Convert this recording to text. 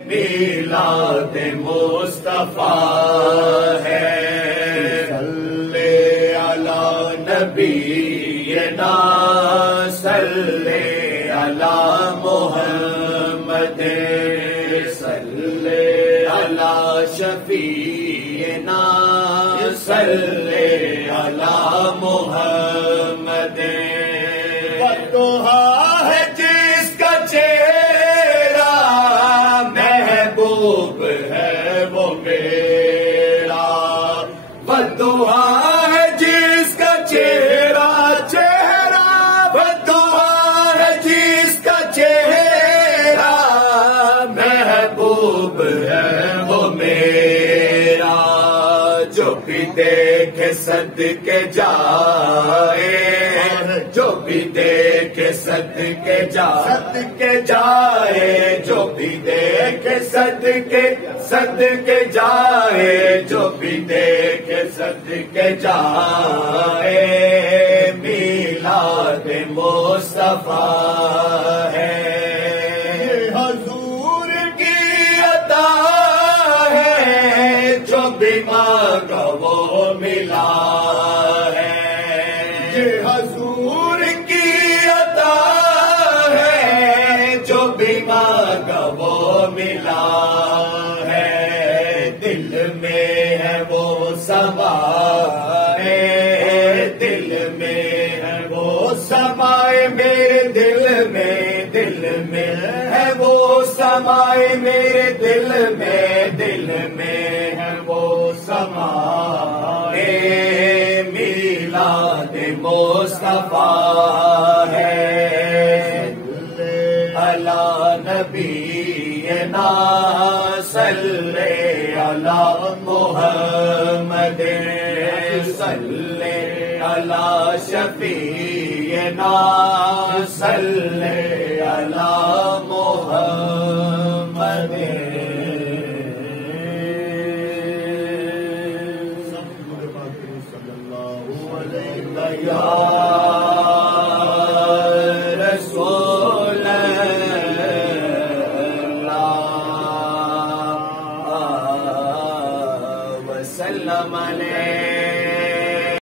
میلاد مصطفیٰ ہے، صلی علی نبینا، صلی علی محمد، صلی علی شفیعنا، صلی علی محمد۔ والضحیٰ ہے جس کا چہرہ محبوب ہے وہ میرا، والضحیٰ ہے جس کا چہرہ والضحیٰ ہے جس کا چہرہ محبوب ہے وہ میرا، جو بھی دیکھے صدقے جائے، جو بھی دیکھے صدقے جائے، جو بھی دیکھے صدقے جائے، جو بھی دیکھے صدقے جائے، میلاد مصطفیٰ ہے، حضور کی عطا ہے، جو بھی مانگا وہ ملا ہے، یہ حضور کی عطا ہے، جو بھی مانگا وہ ملا ہے، دل میں ہے وہ سمائے، دل میں ہے وہ سمائے، میرے دل میں ہے وہ سمائے، میرے دل میں ہے وہ سمائے، میلاد مصطفیٰ ہے، علی نبینا، صلی علی محمد، صلی علی شفیعنا، صلی علی محمد۔ صلی اللہ علیہ